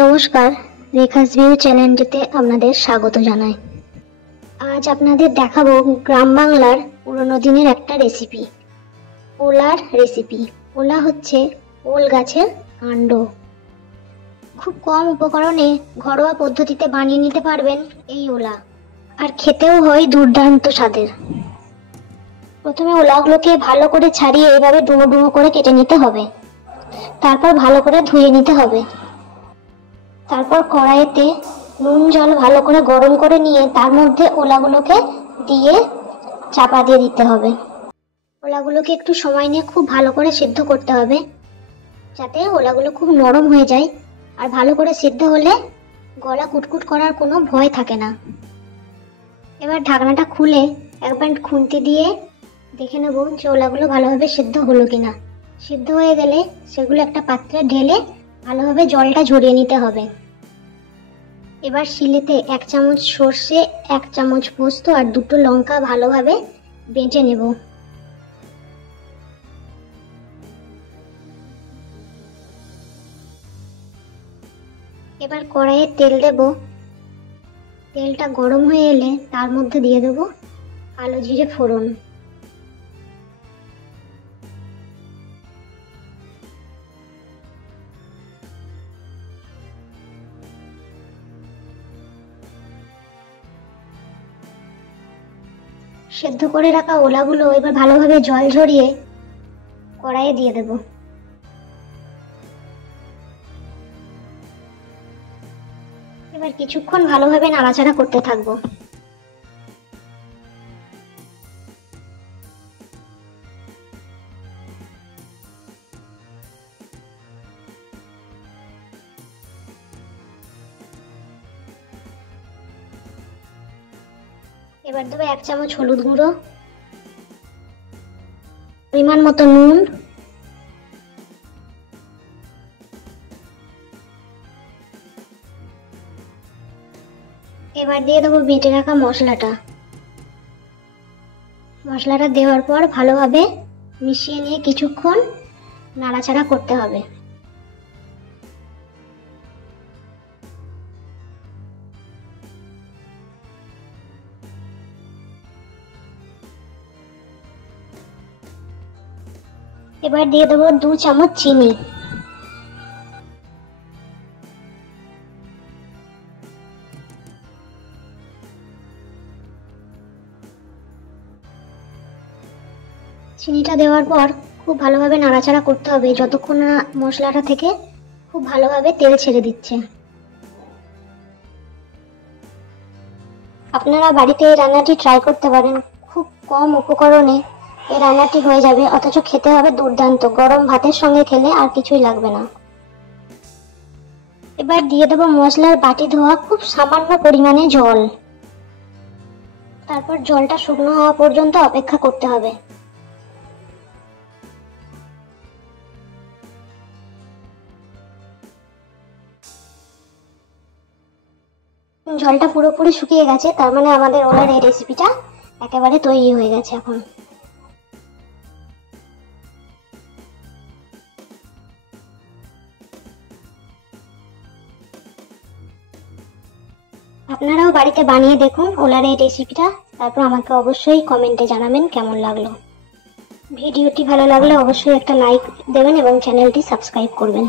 নমস্কার, রেখাস ভিউ চ্যানেলটিতে আপনাদের স্বাগত জানাই। আজ আপনাদের দেখাবো গ্রাম বাংলার পুরনো দিনের একটা রেসিপি, ওলার রেসিপি। ওলা হচ্ছে ওল গাছের কাণ্ড। খুব কম উপকরণে ঘরোয়া পদ্ধতিতে বানিয়ে নিতে পারবেন এই ওলা, আর খেতেও হয় দুর্দান্ত স্বাদের। প্রথমে ওলাগুলোকে ভালো করে ছাড়িয়ে এইভাবে ডুমো ডুমো করে কেটে নিতে হবে। তারপর ভালো করে ধুয়ে নিতে হবে। তারপর কড়াইতে নুন জল ভালো করে গরম করে নিয়ে তার মধ্যে ওলাগুলোকে দিয়ে চাপা দিয়ে দিতে হবে। ওলাগুলোকে একটু সময় নিয়ে খুব ভালো করে সিদ্ধ করতে হবে, যাতে ওলাগুলো খুব নরম হয়ে যায়। আর ভালো করে সিদ্ধ হলে গলা কুটকুট করার কোনো ভয় থাকে না। এবার ঢাকনাটা খুলে একবার খুন্তি দিয়ে দেখে নেব যে ওলাগুলো ভালোভাবে সিদ্ধ হলো কিনা। সিদ্ধ হয়ে গেলে সেগুলো একটা পাত্রে ঢেলে ভালোভাবে জলটা ঝরিয়ে নিতে হবে। এবার শিলেতে 1 চামচ সর্ষে, 1 চামচ পোস্ত আর 2টো লঙ্কা ভালোভাবে বেটে নেব। এবার কড়াইয়ে তেল দেব। তেলটা গরম হয়ে এলে তার মধ্যে দিয়ে দেব কালো জিরে ফোড়ন। সেদ্ধ করে রাখা ওলাগুলো এবার ভালোভাবে জল ঝরিয়ে কড়াইয়ে দিয়ে দেব। এবার কিছুক্ষণ ভালোভাবে নাড়াচাড়া করতে থাকবো। এবার দেবো 1 চামচ হলুদ গুঁড়ো, পরিমাণ মতো নুন, এবার দিয়ে দেবো বেটে রাখা মশলাটা। মশলাটা দেওয়ার পর ভালোভাবে মিশিয়ে নিয়ে কিছুক্ষণ নাড়াচাড়া করতে হবে। এবার দিয়ে দেবো 2 চামচ চিনি। চিনিটা দেওয়ার পর খুব ভালোভাবে নাড়াচাড়া করতে হবে যতক্ষণ না মশলাটা থেকে খুব ভালোভাবে তেল ছেড়ে দিচ্ছে। আপনারা বাড়িতে এই রান্নাটি ট্রাই করতে পারেন। খুব কম উপকরণে এই রান্নাটি হয়ে যাবে, অথচ খেতে হবে দুর্দান্ত। গরম ভাতের সঙ্গে খেলে আর কিছুই লাগবে না। এবার দিয়ে দেবো মশলার বাটি ধোয়া খুব সামান্য পরিমাণে জল। তারপর জলটা শুকনো হওয়া পর্যন্ত অপেক্ষা করতে হবে। জলটা পুরোপুরি শুকিয়ে গেছে, তার মানে আমাদের ওলার এই রেসিপিটা একেবারে তৈরি হয়ে গেছে। এখন আপনারাও বাড়িতে বানিয়ে দেখুন ওলার এই রেসিপিটা, তারপর আমাকে অবশ্যই কমেন্টে জানাবেন কেমন লাগলো। ভিডিওটি ভালো লাগলে অবশ্যই একটা লাইক দেবেন এবং চ্যানেলটি সাবস্ক্রাইব করবেন।